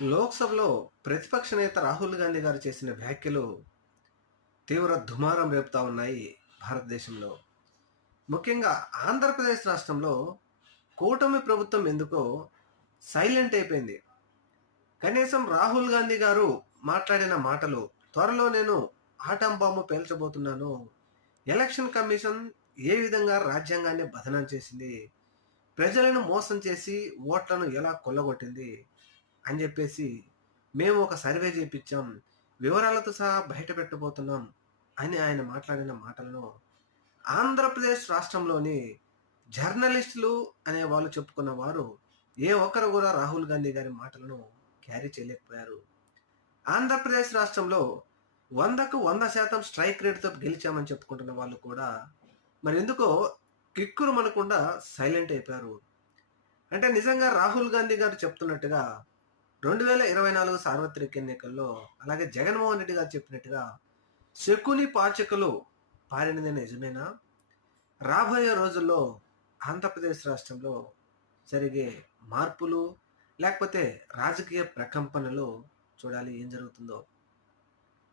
లోక్సభలో ప్రతిపక్ష నేత రాహుల్ గాంధీ గారు చేసిన వ్యాఖ్యలు తీవ్ర దుమారం రేపుతా ఉన్నాయి భారతదేశంలో. ముఖ్యంగా ఆంధ్రప్రదేశ్ రాష్ట్రంలో కూటమి ప్రభుత్వం ఎందుకో సైలెంట్ అయిపోయింది. కనీసం రాహుల్ గాంధీ గారు మాట్లాడిన మాటలు, త్వరలో నేను ఆటం బాంబు పేల్చబోతున్నాను, ఎలక్షన్ కమిషన్ ఏ విధంగా రాజ్యాంగాన్ని బదనం చేసింది, ప్రజలను మోసం చేసి ఓట్లను ఎలా కొల్లగొట్టింది అని చెప్పేసి మేము ఒక సర్వే చేయించాం, వివరాలతో సహా బయట పెట్టబోతున్నాం అని ఆయన మాట్లాడిన మాటలను ఆంధ్రప్రదేశ్ రాష్ట్రంలోని జర్నలిస్టులు అనే వాళ్ళు చెప్పుకున్న వారు ఏ ఒక్కరు కూడా రాహుల్ గాంధీ గారి మాటలను క్యారీ చేయలేకపోయారు. ఆంధ్రప్రదేశ్ రాష్ట్రంలో 100కు 100% స్ట్రైక్ రేట్తో గెలిచామని చెప్పుకుంటున్న వాళ్ళు కూడా మరి ఎందుకో కిక్కురు మనకుండా సైలెంట్ అయిపోయారు. అంటే నిజంగా రాహుల్ గాంధీ గారు చెప్తున్నట్టుగా 2024 సార్వత్రిక ఎన్నికల్లో అలాగే జగన్మోహన్ రెడ్డి గారు చెప్పినట్టుగా శకుని పాచకులు పారినది నిజమేనా? రాబోయే రోజుల్లో ఆంధ్రప్రదేశ్ రాష్ట్రంలో జరిగే మార్పులు లేకపోతే రాజకీయ ప్రకంపనలు చూడాలి ఏం జరుగుతుందో.